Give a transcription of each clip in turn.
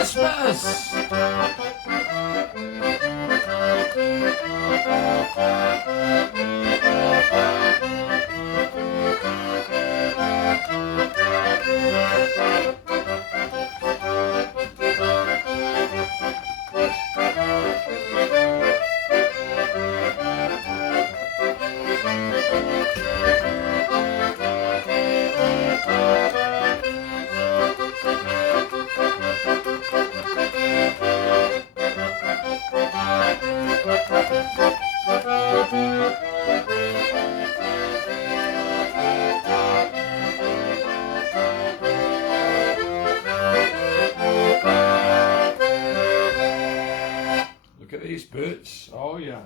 Christmas! Look at these boots. Oh yeah,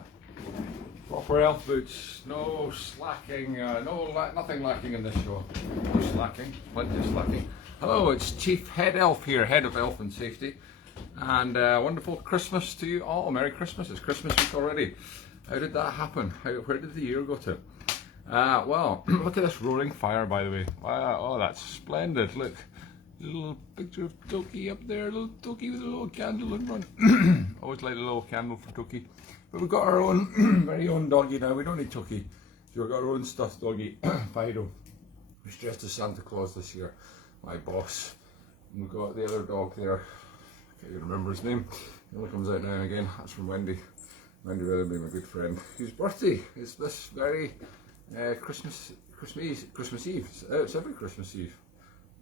proper elf boots. No slacking. Nothing lacking in this show. No slacking. Plenty of slacking. Hello, it's Chief Head Elf here, Head of Elf and Safety, and wonderful Christmas to you all. Merry Christmas! It's Christmas week already. How did that happen? Where did the year go to? Well, look at this roaring fire, by the way. Wow, oh, that's splendid. Look. Little picture of Toki up there, little Toki with a little candle in front. Always light a little candle for Toki. But we've got our own, very own doggy now. We don't need Toki. So we've got our own stuffed doggy, Fido, who's dressed as Santa Claus this year, my boss. And we've got the other dog there, I can't even remember his name. He only comes out now and again. That's from Wendy. Wendy Weatherby, my good friend, whose birthday is this very Christmas Eve. It's every Christmas Eve.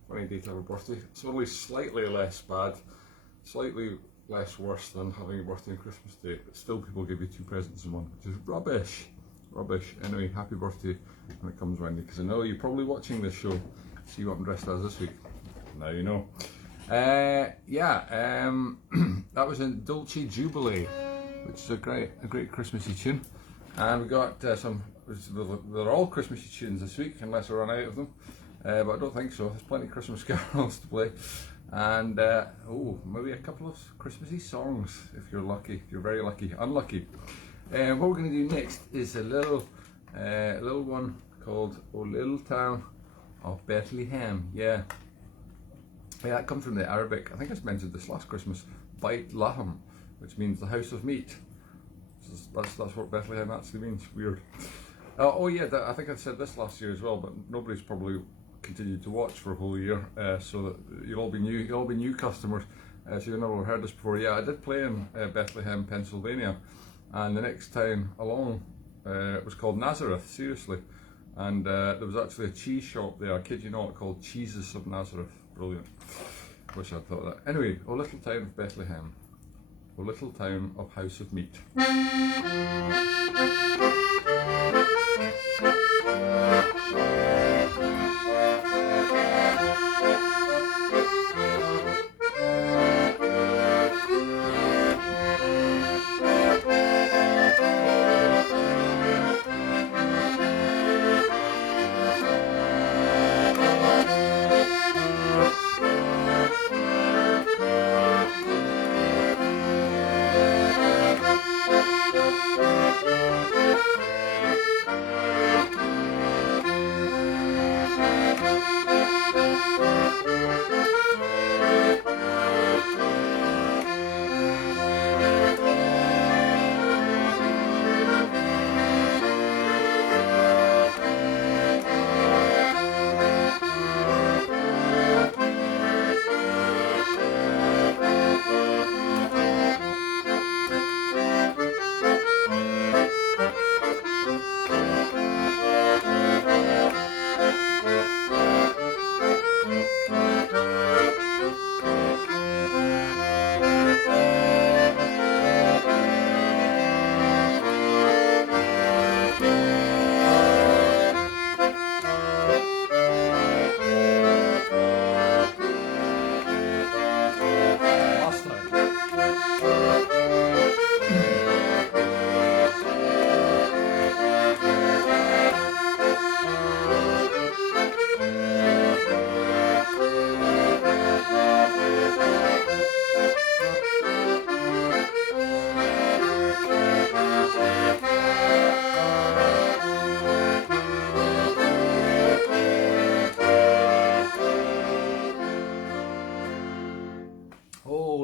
Funny day to have a birthday. It's only slightly less bad, slightly less worse than having a birthday on Christmas Day, but still people give you two presents in one, which is rubbish. Rubbish. Anyway, happy birthday when it comes, Wendy, because I know you're probably watching this show. See what I'm dressed as this week. Now you know. That was in Dulce Jubilee, which is a great Christmassy tune. And we got they're all Christmassy tunes this week, unless I run out of them. But I don't think so. There's plenty of Christmas carols to play, and maybe a couple of Christmassy songs if you're lucky. If you're very lucky. Unlucky. What we're going to do next is a little one called "O Little Town of Bethlehem." Yeah, that comes from the Arabic. I think I mentioned this last Christmas. Beit Lahem, which means the house of meat. So that's what Bethlehem actually means. Weird. I think I said this last year as well, but nobody's probably continued to watch for a whole year, so that you'll all be new customers. So you'll never have heard this before. Yeah, I did play in Bethlehem, Pennsylvania, and the next time along, it was called Nazareth. Seriously, and there was actually a cheese shop there. I kid you not, called Cheeses of Nazareth. Brilliant. Wish I'd thought that. Anyway, O Little Town of Bethlehem, O Little Town of House of Meat.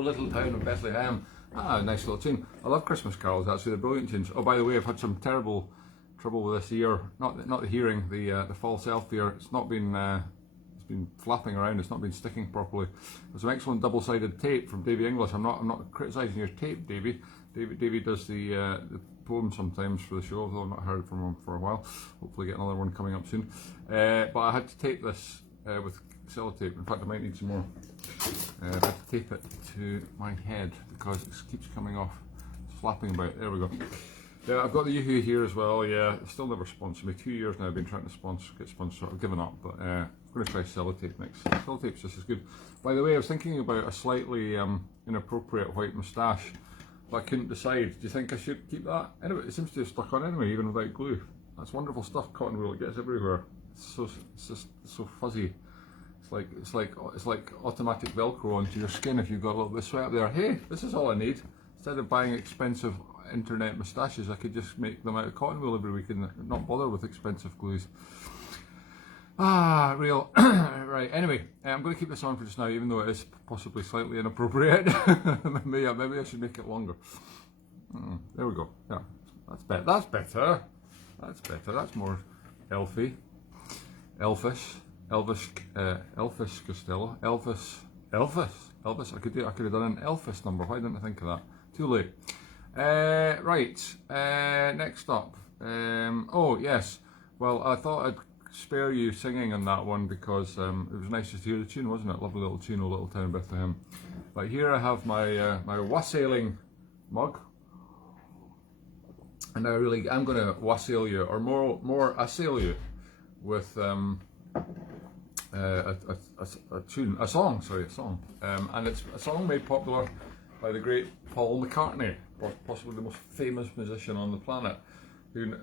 little town of Bethlehem. Ah, nice little tune. I love Christmas carols, actually, they're brilliant tunes. Oh, by the way, I've had some terrible trouble with this ear, not the hearing, the false elf ear. It's been flapping around, it's not been sticking properly. There's some excellent double-sided tape from Davy English. I'm not criticising your tape, Davy. Davy does the poem sometimes for the show, although I've not heard from him for a while. Hopefully get another one coming up soon. But I had to tape this with sellotape. In fact, I might need some more. I had to tape it to my head because it keeps coming off. It's flapping about. There we go. Yeah, I've got the Yoo-Hoo here as well. Yeah, still never sponsored me. 2 years now I've been trying to get sponsored. I've given up, but I'm going to try sellotape next. Sellotape's just as good. By the way, I was thinking about a slightly inappropriate white moustache, but I couldn't decide. Do you think I should keep that? Anyway, it seems to have stuck on anyway, even without glue. That's wonderful stuff. Cotton wool, it gets everywhere. It's just so fuzzy. It's like automatic Velcro onto your skin if you've got a little bit of sweat up there. Hey, this is all I need. Instead of buying expensive internet moustaches, I could just make them out of cotton wool every week and not bother with expensive glues. Ah, real. Right, anyway, I'm going to keep this on for just now, even though it is possibly slightly inappropriate. maybe I should make it longer. There we go. Yeah, that's better. That's better. That's better. That's more elfy. Elfish. Elfish Costello. Elvis. I could have done an Elvis number. Why didn't I think of that? Too late. Right. Next up. Oh yes. Well, I thought I'd spare you singing on that one because it was nice just to hear the tune, wasn't it? Lovely little tune, O Little Town Bethlehem. But here I have my my wassailing mug, and I'm going to wassail you, or more assail you, with a song, and it's a song made popular by the great Paul McCartney, possibly the most famous musician on the planet, who,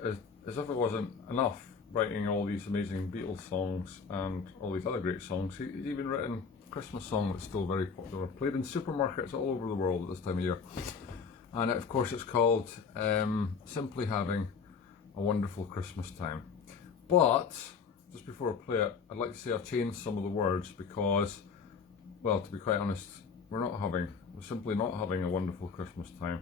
as if it wasn't enough writing all these amazing Beatles songs and all these other great songs, he's even written a Christmas song that's still very popular, played in supermarkets all over the world at this time of year. And of course it's called Simply Having a Wonderful Christmas Time. But just before I play it, I'd like to say I've changed some of the words because, well, to be quite honest, we're simply not having a wonderful Christmas time.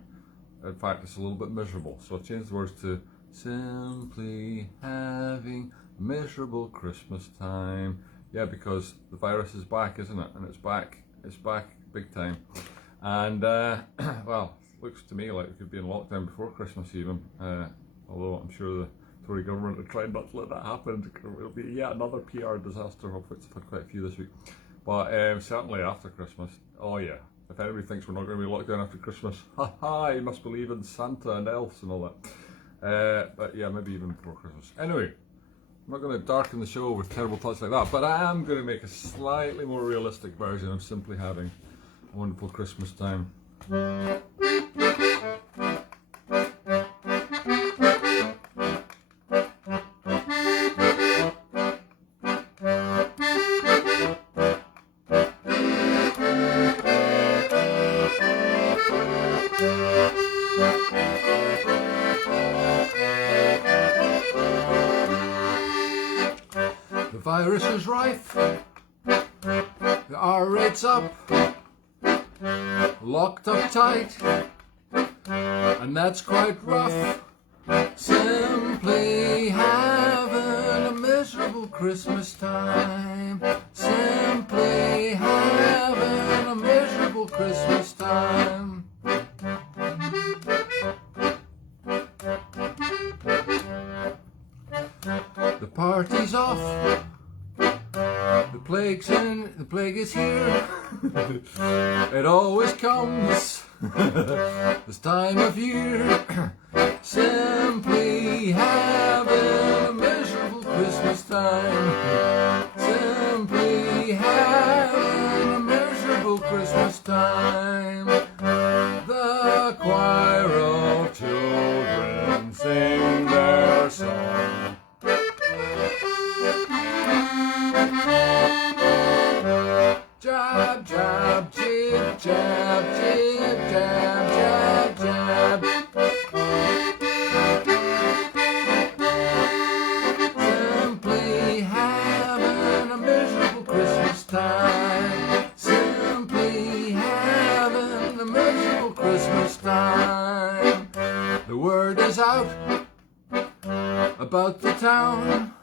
In fact, it's a little bit miserable. So I've changed the words to simply having a miserable Christmas time. Yeah, because the virus is back, isn't it? And it's back big time. And, well, looks to me like we could be in lockdown before Christmas even. Although I'm sure the Tory government are trying not to let that happen. It'll be yet another PR disaster. Hopefully it's had quite a few this week. But certainly after Christmas, oh yeah. If anybody thinks we're not going to be locked down after Christmas, haha, you must believe in Santa and elves and all that. But yeah, maybe even before Christmas. Anyway, I'm not going to darken the show with terrible thoughts like that, but I am going to make a slightly more realistic version of Simply Having a Wonderful Christmas Time. The virus is rife, the R rate's up, locked up tight, and that's quite rough. Simply having a miserable Christmas time. Simply having a miserable Christmas time. The party's off. The plague is here. It always comes this time of year. Simply having a miserable Christmas time. Simply having a miserable Christmas time. The choir of children sing their song. Jab, jab, jib, jab, jib, jab, jab, jab. Simply having town,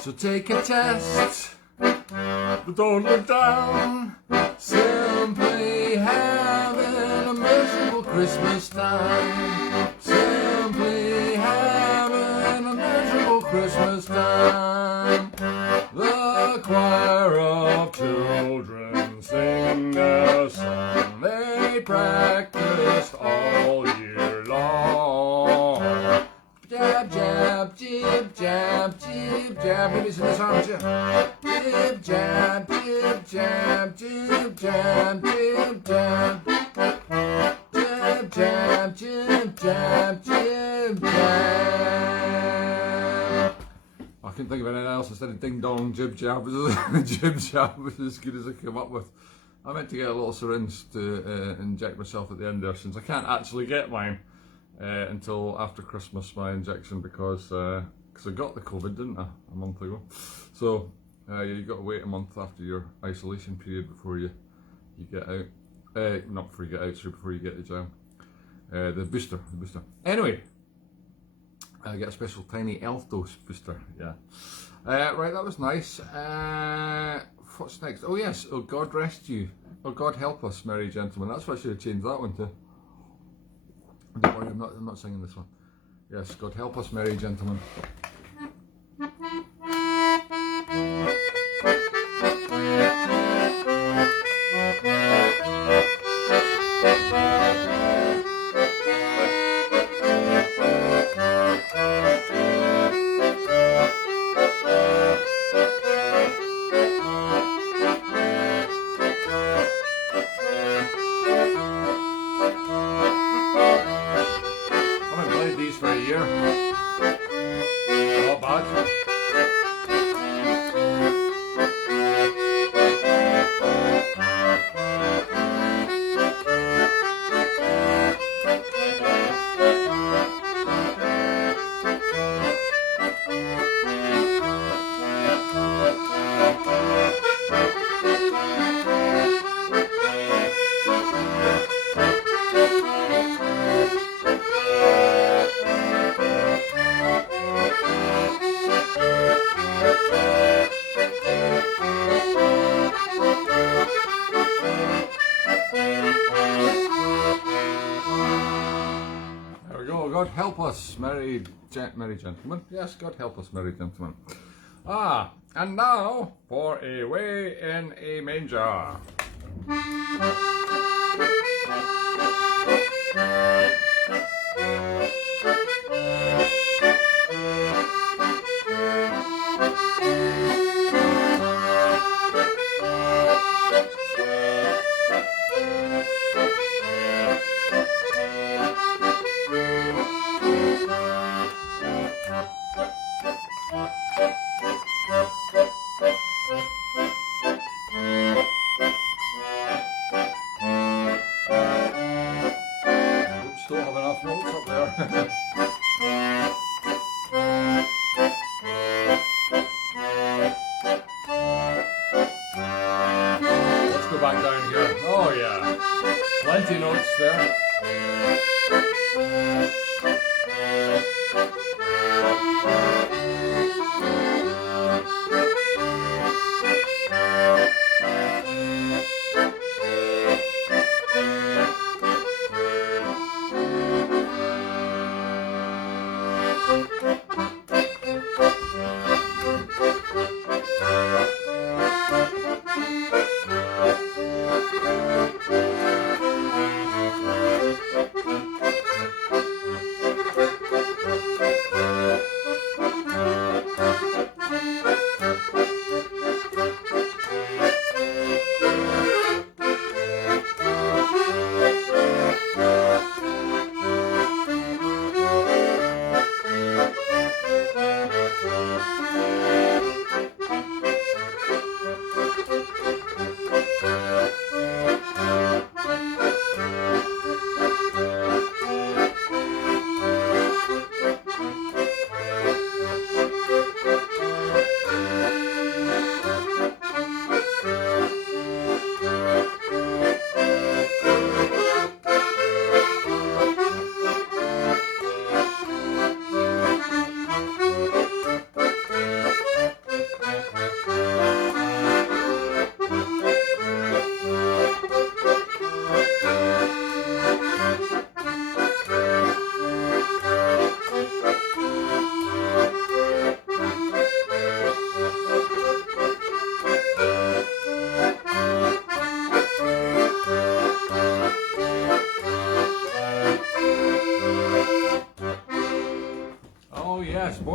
so take a test, but don't look down. Simply having a miserable Christmas time. Simply having a miserable Christmas time. The choir of children sing a song they practiced all year long. Jab, jab, jib, jab, jib, jab. Maybe sing this on, jib, jab, jib, jab, jib, jab, jib, jab. Jib, jab, jib, jab, jib, jab. I couldn't think of anything else instead of ding dong, jib jab. Jib jab was as good as I came up with. I meant to get a little syringe to inject myself at the end there, since I can't actually get mine until after Christmas, my injection, because I got the COVID, didn't I, a month ago. So you got to wait a month after your isolation period before you get out. Not before you get out, sorry, before you get the jam. The booster. Anyway, I get a special tiny elf dose booster, yeah. Right, that was nice. What's next? Oh yes, oh God rest you. Oh God help us, merry gentlemen. That's what I should have changed that one to. Don't worry, I'm not singing this one. Yes, God help us, merry gentlemen. God help us, merry gentlemen. Yes, God help us, merry gentlemen. Ah, and now for a way in a manger. Don't have enough notes up there. Let's go back down here. Oh yeah, plenty of notes there.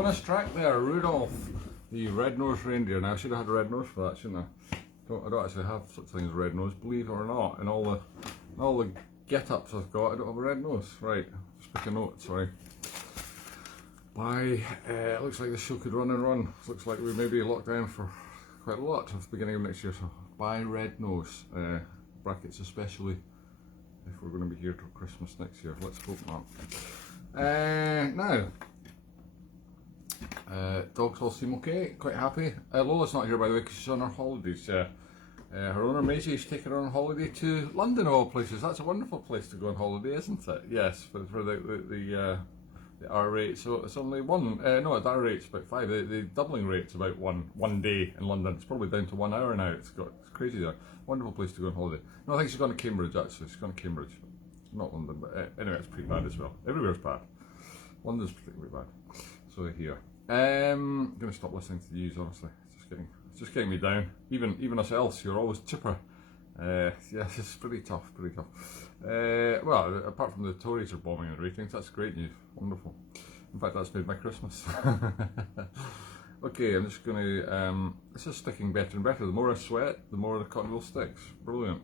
bonus track there, Rudolph, the red-nosed reindeer. Now I should have had a red nose for that, shouldn't I? I don't actually have such thing as a red nose, believe it or not. In all the get-ups I've got, I don't have a red nose. Right, just make a note, sorry. It looks like the show could run and run. Looks like we may be locked down for quite a lot at the beginning of next year, so buy red nose. Brackets especially if we're going to be here till Christmas next year. Let's hope not. Now, dogs all seem okay, quite happy. Lola's not here by the way because she's on her holidays. Her owner Maisie is taking her on holiday to London of all places. That's a wonderful place to go on holiday, isn't it? Yes, for the R rate. So it's only one. No, the R rate's about 5. The doubling rate's about one day in London. It's probably down to 1 hour now. It's crazy there. Wonderful place to go on holiday. No, I think she's gone to Cambridge actually. She's gone to Cambridge, not London. But anyway, it's pretty bad as well. Everywhere's bad. London's particularly bad. So here. I'm going to stop listening to the news. Honestly, it's just getting me down. Even us else, you're always chipper. Yes, it's pretty tough. Well, apart from the Tories are bombing the ratings, that's great news. Wonderful. In fact, that's made my Christmas. Okay, I'm just going to. This is sticking better and better. The more I sweat, the more the cotton wool sticks. Brilliant.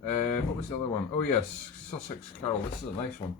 What was the other one? Oh yes, Sussex Carol. This is a nice one.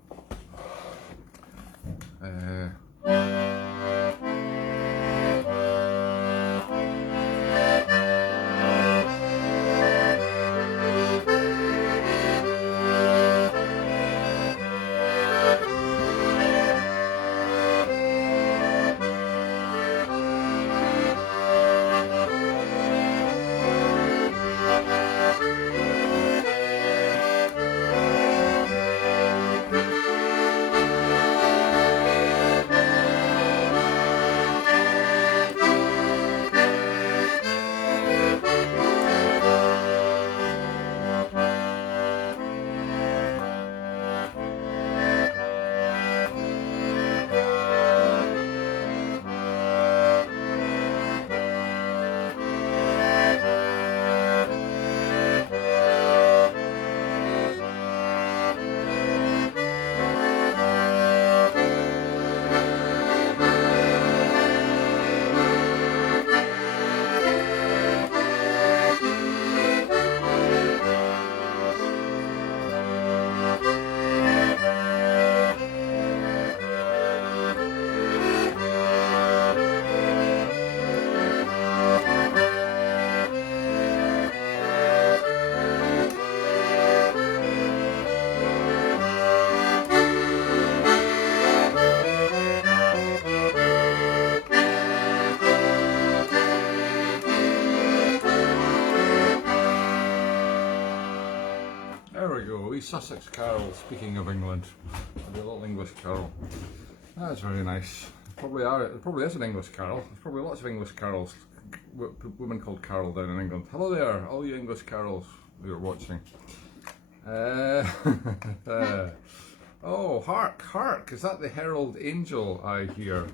Sussex Carol, speaking of England, a little English carol. That's very nice. There probably is an English carol. There's probably lots of English carols, women called Carol down in England. Hello there, all you English carols who are watching. Oh, hark, hark, is that the herald angel I hear?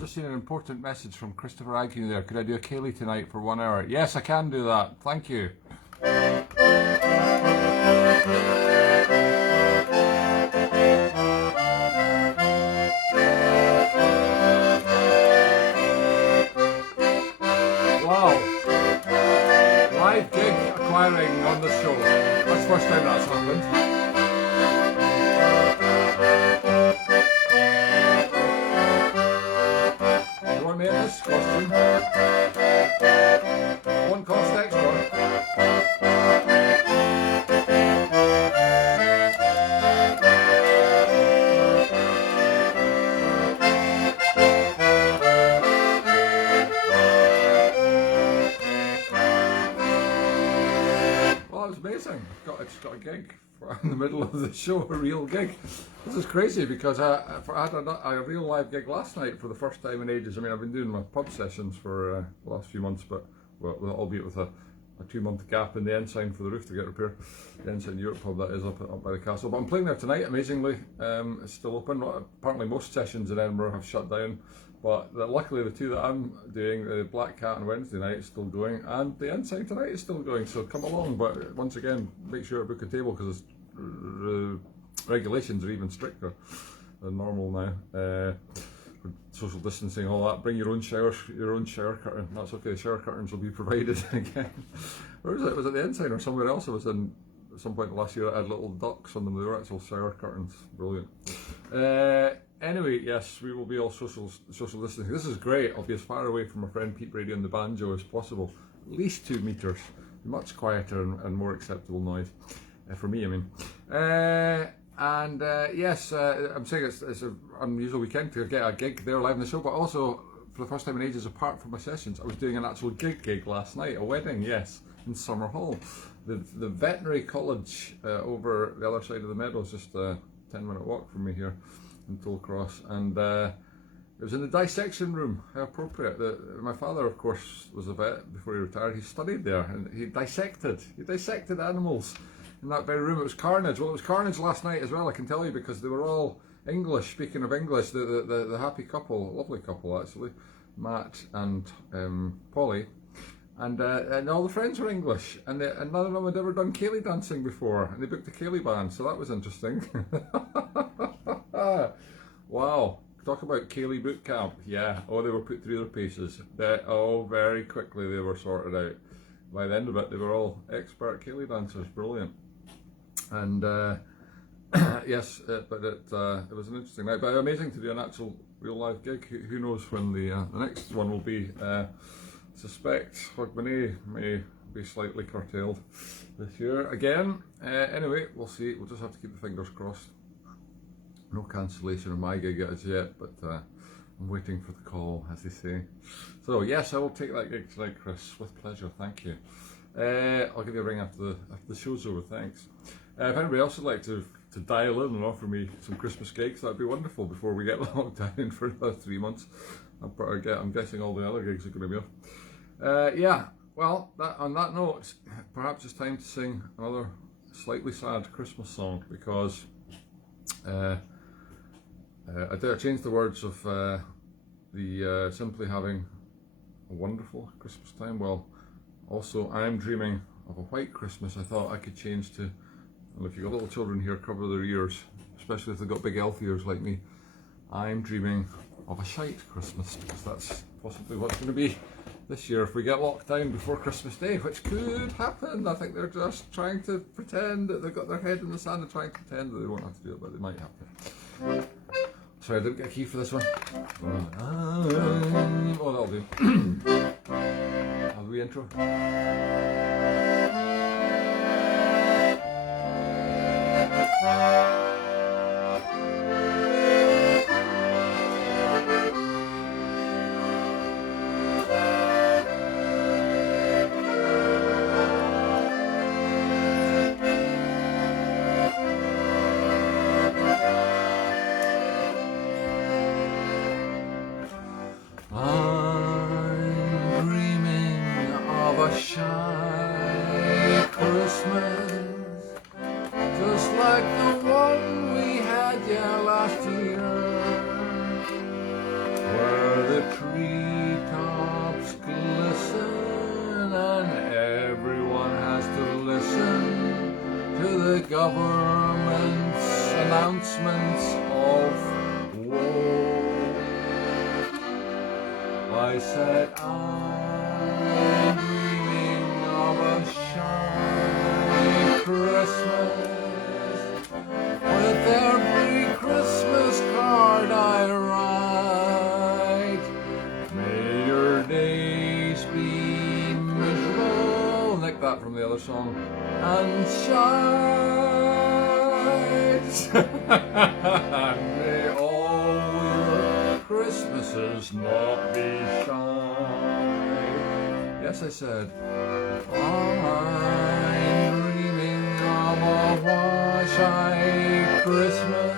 Just seen an important message from Christopher Agnew there. Could I do a Kaylee tonight for 1 hour? Yes, I can do that. Thank you. Wow. Live gig acquiring on the show. That's the first time that's happened. Costume. One cost extra. Well, it's amazing. It's got a gig in the middle of the show, a real gig. This is crazy because I had a real live gig last night for the first time in ages. I mean, I've been doing my pub sessions for the last few months, but well, albeit with a 2-month gap in the ensign for the roof to get repaired. The Ensign Europe pub, that is, up by the castle. But I'm playing there tonight, amazingly. It's still open. Apparently most sessions in Edinburgh have shut down. But luckily the two that I'm doing, the Black Cat on Wednesday night is still going, and the Ensign tonight is still going, so come along. But once again, make sure to book a table because regulations are even stricter than normal now. Social distancing, all that. Bring your own shower curtain. That's okay, the shower curtains will be provided again. Where was it? Was it the Ensign or somewhere else? I was in at some point last year. I had little ducks on them. They were actual shower curtains. Brilliant. Anyway, yes, we will be all social distancing. This is great. I'll be as far away from my friend Pete Brady on the banjo as possible. At least 2 meters. Much quieter and more acceptable noise. For me, I mean. Yes, I'm saying it's an unusual weekend to get a gig there live in the show, but also, for the first time in ages, apart from my sessions, I was doing an actual gig last night, a wedding, yes, in Summer Hall. The veterinary college over the other side of the meadows, just a 10-minute walk from me here in Tollcross, and it was in the dissection room. How appropriate. My father, of course, was a vet before he retired. He studied there and he dissected animals in that very room. It was carnage. Well, it was carnage last night as well, I can tell you, because they were all English. Speaking of English, the happy couple, lovely couple actually, Matt and Polly, and all the friends were English, and none of them had ever done ceilidh dancing before, and they booked a ceilidh band, so that was interesting. Wow, talk about ceilidh boot camp. Yeah, they were put through their paces. Very quickly they were sorted out. By the end of it, they were all expert ceilidh dancers. Brilliant. And yes, but it was an interesting night. But amazing to do an actual real live gig. Who knows when the next one will be? Suspect Gonnae may be slightly curtailed this year again. Anyway, we'll see. We'll just have to keep the fingers crossed. No cancellation of my gig as yet, but I'm waiting for the call, as they say. So yes, I will take that gig tonight, Chris, with pleasure. Thank you. I'll give you a ring after the show's over. Thanks. If anybody else would like to dial in and offer me some Christmas gigs, that'd be wonderful before we get locked down for another 3 months. I'm guessing all the other gigs are going to be off. Yeah. Well, on that note, perhaps it's time to sing another slightly sad Christmas song, because I changed the words of the simply having a wonderful Christmas time. Well, also I'm dreaming of a white Christmas. I thought I could change to, well, if you've got little children here, cover their ears, especially if they've got big elf ears like me. I'm dreaming of a shite Christmas, because that's possibly what's going to be this year if we get locked down before Christmas Day, which could happen. I think they're just trying to pretend that they've got their head in the sand and trying to pretend that they won't have to do it, but they might have to. Sorry, I didn't get a key for this one. Oh, that'll do. I'll re-intro. Government's announcements of war. I said I'm dreaming of a shiny Christmas, with every Christmas card I write. May your days be miserable, like that from the other song, and shine. May all your Christmases not be shine. Yes, I said, I'm dreaming of of a white Christmas,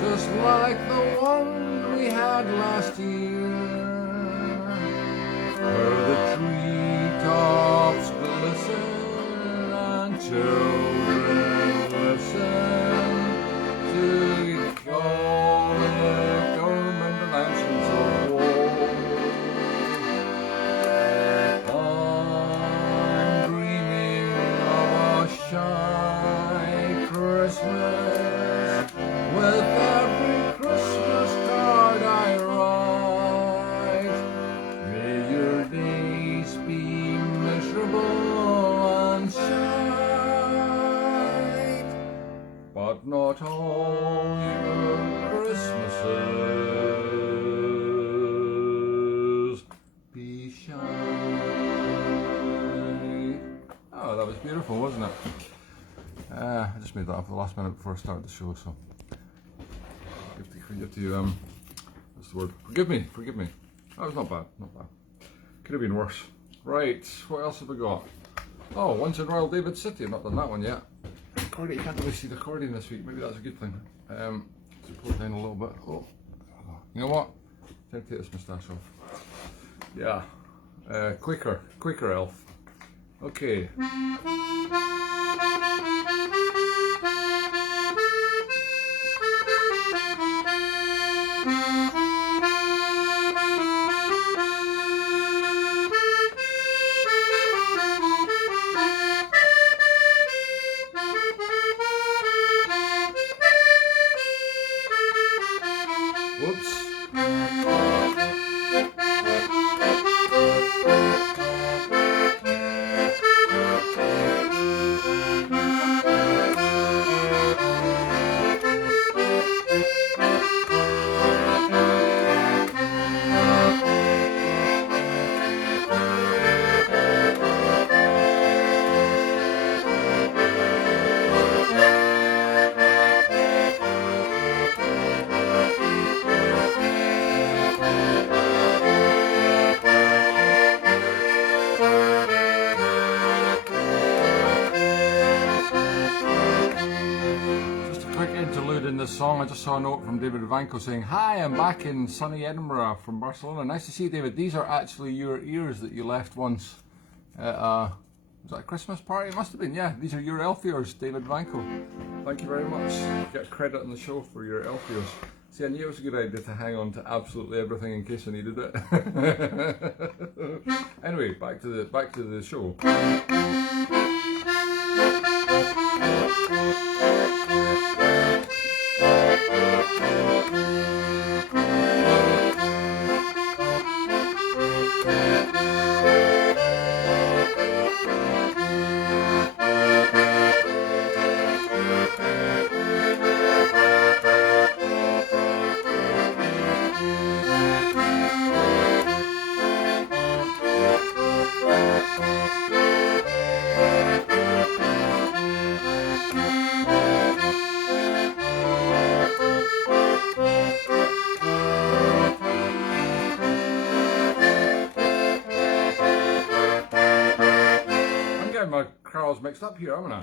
just like the one we had last year, where the treetops glisten and children listen to all the government announcements of war. I'm dreaming of a shy Christmas with every Christmas card I write. May your days be miserable and shy, but not all your Christmases be shy. Oh, that was beautiful, wasn't it? I just made that up at the last minute before I started the show, so you have to what's the word? Forgive me. That was not bad, Could have been worse. Right, what else have we got? Oh, Once in Royal David City. I've not done that one yet. Accordion, you can't really see the accordion this week. Maybe that's a good thing. To pull it down a little bit. Oh, you know what? Time to take this moustache off. Yeah, quicker elf. Okay. Whoops. Interlude in this song. I just saw a note from David Vanko saying, "Hi, I'm back in sunny Edinburgh from Barcelona." Nice to see you, David. These are actually your ears that you left once at was that a Christmas party? It must have been, yeah. These are your elf ears, David Vanko. Thank you very much. Get credit on the show for your elf ears. See, I knew it was a good idea to hang on to absolutely everything in case I needed it. Anyway, back to the show. My carols mixed up here, haven't I?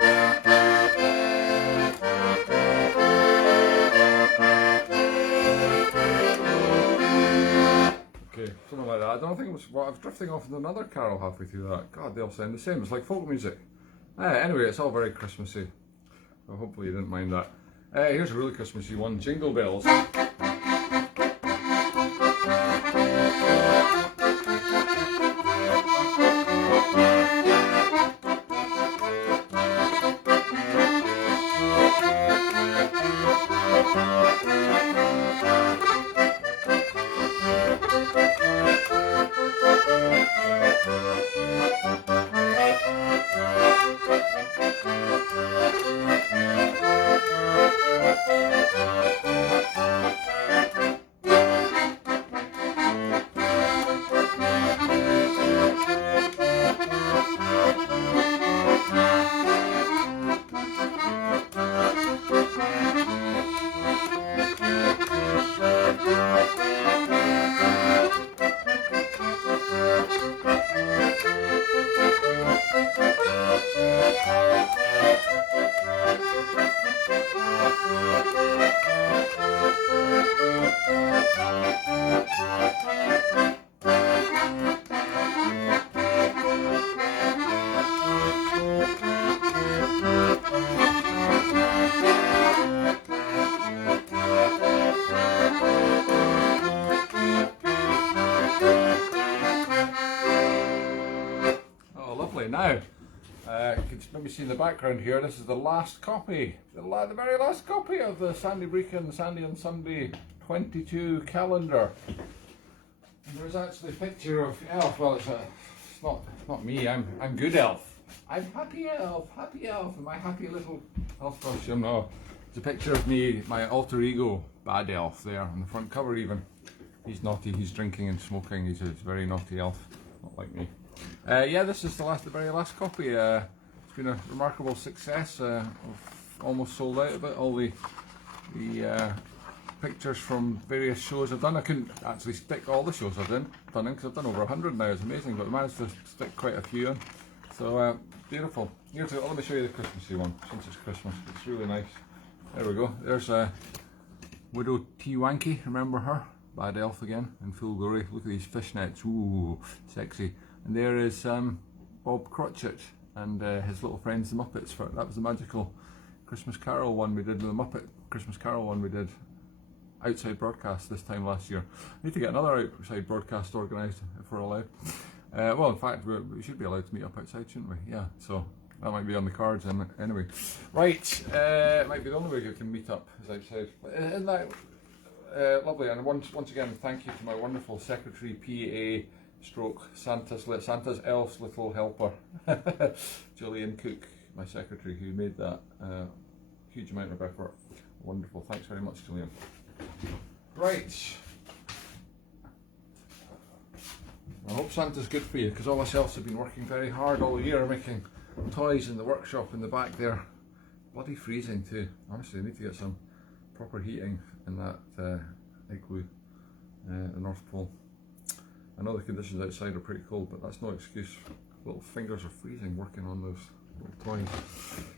Okay, something like that. I don't think it was. Well, I was drifting off into another carol halfway through that. God, they all sound the same. It's like folk music. Anyway, it's all very Christmassy. So hopefully you didn't mind that. Here's a really Christmassy one: Jingle Bells. lovely. Now, you can maybe see in the background here, this is the last copy, the very last copy of the Sandy Brechin Sandy on Sunday 22 calendar. And there's actually a picture of Elf. Well, it's not me. I'm good Elf. I'm happy Elf, in my happy little elf costume. No, it's a picture of me, my alter ego, Bad Elf, there on the front cover. Even he's naughty. He's drinking and smoking. He's a very naughty elf, not like me. Yeah, this is the very last copy. It's been a remarkable success. I've almost sold out of it. All the pictures from various shows I've done. I couldn't actually stick all the shows I've done because I've done over 100 now. It's amazing, but I managed to stick quite a few in. So beautiful. Let me show you the Christmassy one since it's Christmas. It's really nice. There we go. There's Widow T. Wanky. Remember her? Bad Elf again in full glory. Look at these fishnets. Ooh, sexy. And there is Bob Cratchit and his little friends, the Muppets. That was the magical Christmas Carol one we did, the Muppet Christmas Carol one we did outside broadcast this time last year. I need to get another outside broadcast organised if we're allowed. Well, in fact, we should be allowed to meet up outside, shouldn't we? Yeah, so that might be on the cards anyway. Right, it might be the only way you can meet up is outside. Isn't that lovely? And once again, thank you to my wonderful secretary, PA, stroke Santa's elf's little helper, Julian Cook, my secretary, who made that huge amount of effort. Wonderful. Thanks very much, Julian. Right. I hope Santa's good for you, because all us elves have been working very hard all year making toys in the workshop in the back there. Bloody freezing too. Honestly, I need to get some proper heating in that igloo, the North Pole. I know the conditions outside are pretty cold, but that's no excuse. Little fingers are freezing working on those little toys.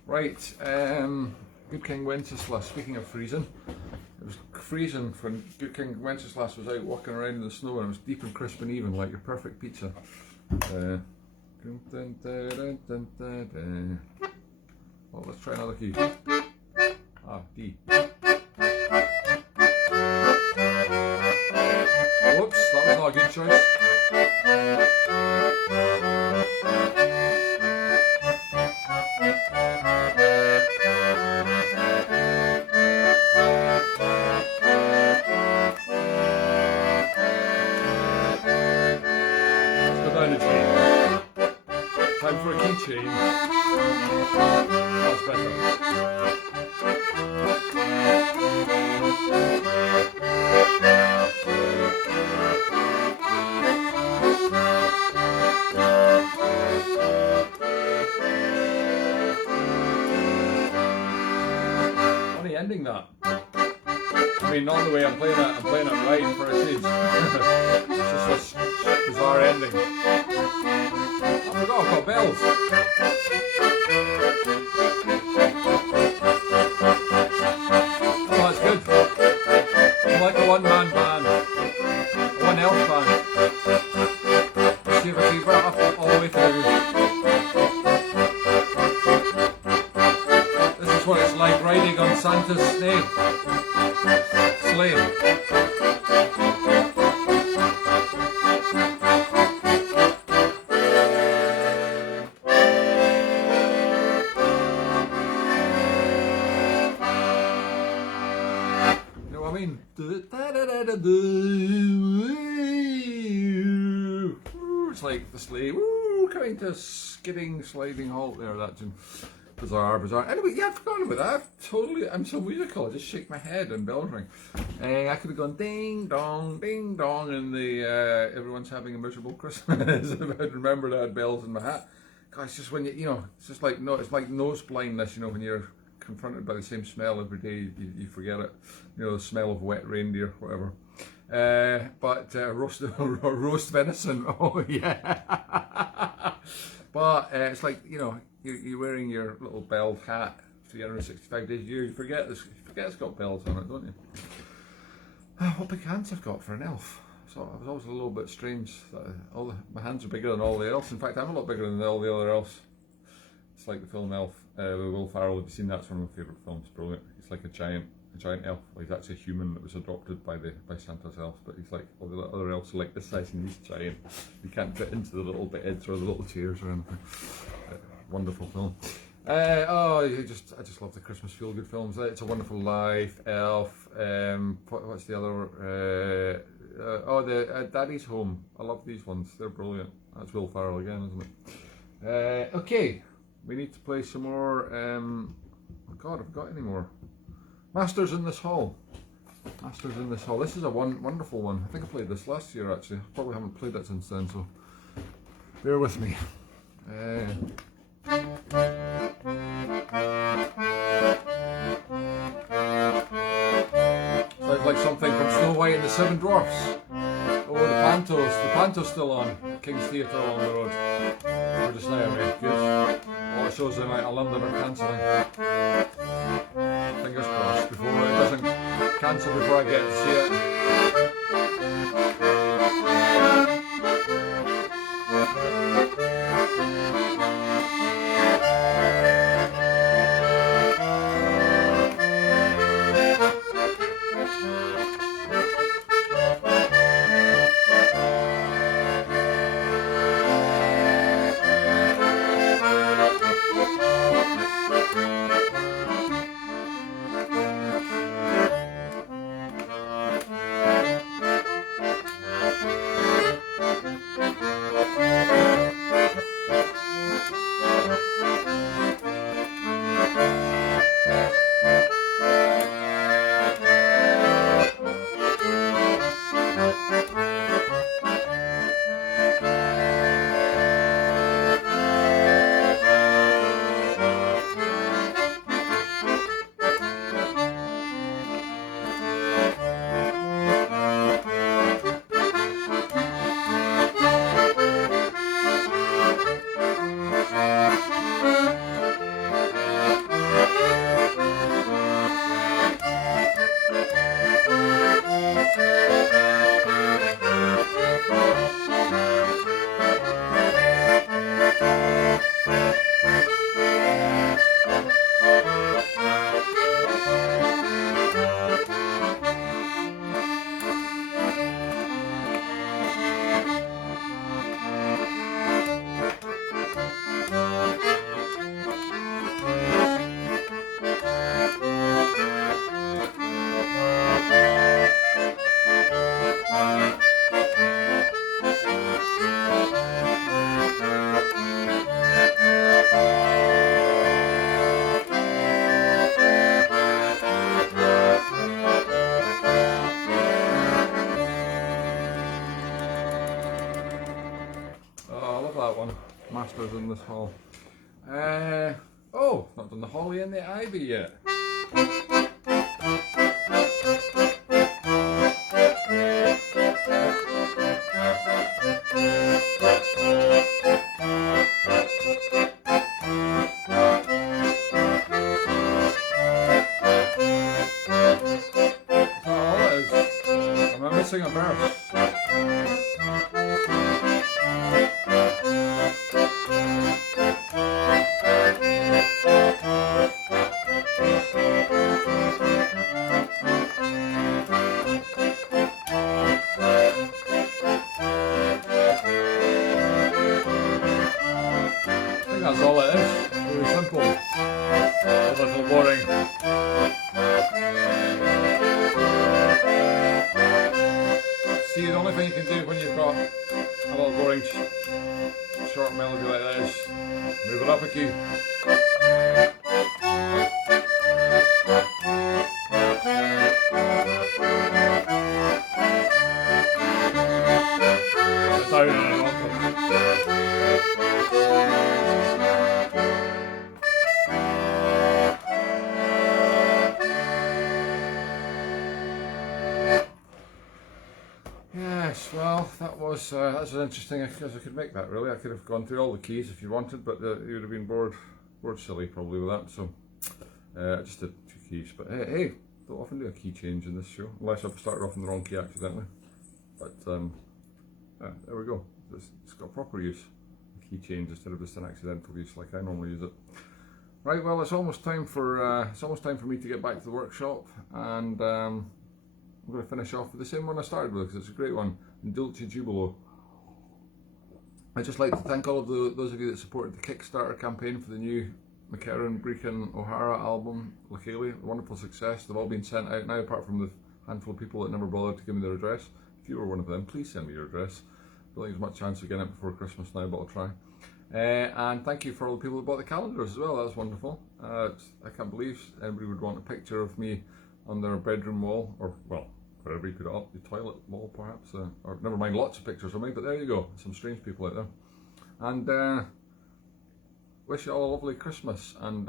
Right, Good King Wenceslas, speaking of freezing, it was freezing when Good King Wenceslas was out walking around in the snow, and it was deep and crisp and even, like your perfect pizza. Well, let's try another key. Ah, D. Whoops, that was not a good choice. Time for a keychain. That's better. Funny ending that. I mean, not the way I'm playing it right for a change. It's just this bizarre ending. I forgot I've got bells. Oh, that's good. I'm like a one-man band. A one-elf band. Let's see if I can get up all the way through. This is what it's like riding on Santa's sleigh. It's like the sleigh coming to a skidding, sliding halt there. That's bizarre. Anyway, yeah, I've forgotten about that. I'm so musical. I just shake my head and bells ring. I could have gone ding dong, and the everyone's having a miserable Christmas. If I'd remembered I had bells in my hat. God, it's just when it's just like it's like nose blindness. When you're confronted by the same smell every day, you forget it. The smell of wet reindeer, whatever. But roast venison, oh yeah. But it's like you're wearing your little bell hat 365 days a year. You forget it's got bells on it, don't you? What big hands I've got for an elf. So I was always a little bit strange that my hands are bigger than all the elves. In fact, I'm a lot bigger than all the other elves. It's like the film Elf with Will Ferrell. Have you seen that? It's one of my favourite films. Brilliant. He's like a giant a giant elf. Well, he's actually a human that was adopted by Santa's elves, but he's like all the other elves are like this size and he's giant. You can't fit into the little beds or the little chairs or anything. Wonderful film. I just love the Christmas feel-good films. It's a Wonderful Life, Elf. What's the other? Daddy's Home. I love these ones. They're brilliant. That's Will Ferrell again, isn't it? Okay, we need to play some more. Oh God, I've got any more. Masters in This Hall. Masters in This Hall. This is a wonderful one. I think I played this last year actually. Probably haven't played it since then, so bear with me. Sounds like something from Snow White and the Seven Dwarfs. Oh, the Panto's still on. King's Theatre along the road. We're just now, mate. Good. All the shows in London are cancelling. Fingers crossed before it doesn't cancel before I get to see it. Masters in This Hall. Not done the Holly and the Ivy yet. That's all it is. Am I missing a verse? That's all it is. Really simple. A little boring. See, the only thing you can do when you've got a little boring short melody like this, move it up a key. Down and an octave. Yes, well, that's as interesting as I could make that. Really, I could have gone through all the keys if you wanted, but you would have been bored silly probably with that. So I just did 2 keys. But hey, don't often do a key change in this show, unless I've started off in the wrong key accidentally. But there we go. It's got proper use. A key change instead of just an accidental use like I normally use it. Right, well, it's almost time for me to get back to the workshop, and I'm going to finish off with the same one I started with because it's a great one, Dulce Jubilo. I'd just like to thank all of those of you that supported the Kickstarter campaign for the new McCarran, Brechin, O'Hara album, Lakeli. Wonderful success. They've all been sent out now, apart from the handful of people that never bothered to give me their address. If you were one of them, please send me your address. I don't think there's much chance of getting it before Christmas now, but I'll try. And thank you for all the people that bought the calendars as well. That's wonderful. I can't believe anybody would want a picture of me on their bedroom wall, or well, wherever you put it up, the toilet wall perhaps, or never mind, lots of pictures of me, but there you go, some strange people out there. And wish you all a lovely Christmas, and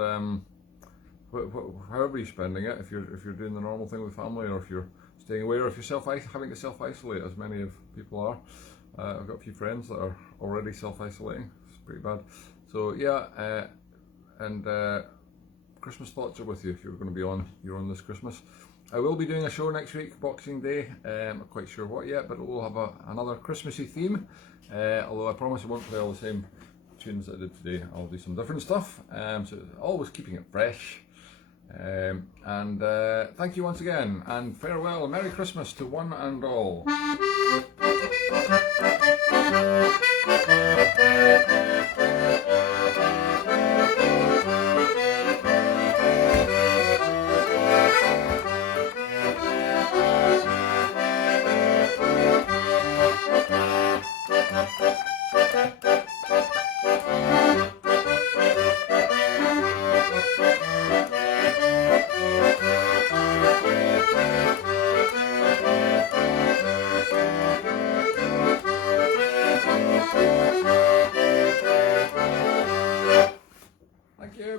however you're spending it, if you're doing the normal thing with family, or if you're staying away, or if you're having to self-isolate, as many of people are. I've got a few friends that are already self-isolating. It's pretty bad. So yeah, and Christmas thoughts are with you if you're going to be you're on this Christmas. I will be doing a show next week, Boxing Day. I'm not quite sure what yet, but it will have another Christmassy theme. Although I promise I won't play all the same tunes that I did today. I'll do some different stuff. So always keeping it fresh. And thank you once again, and farewell and Merry Christmas to one and all.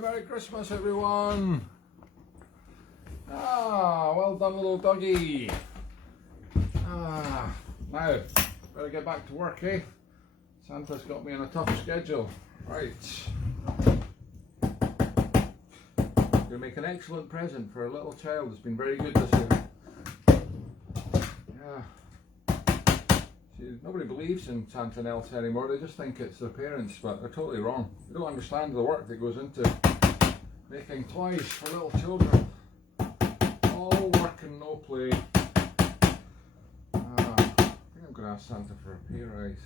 Merry Christmas, everyone! Well done, little doggy. Now, better get back to work, eh? Santa's got me on a tough schedule. Right. Gonna make an excellent present for a little child who's been very good this year. Yeah. See, nobody believes in Santa and Elsa anymore. They just think it's their parents, but they're totally wrong. They don't understand the work that goes into making toys for little children. All work and no play. I think I'm going to ask Santa for a pay rise.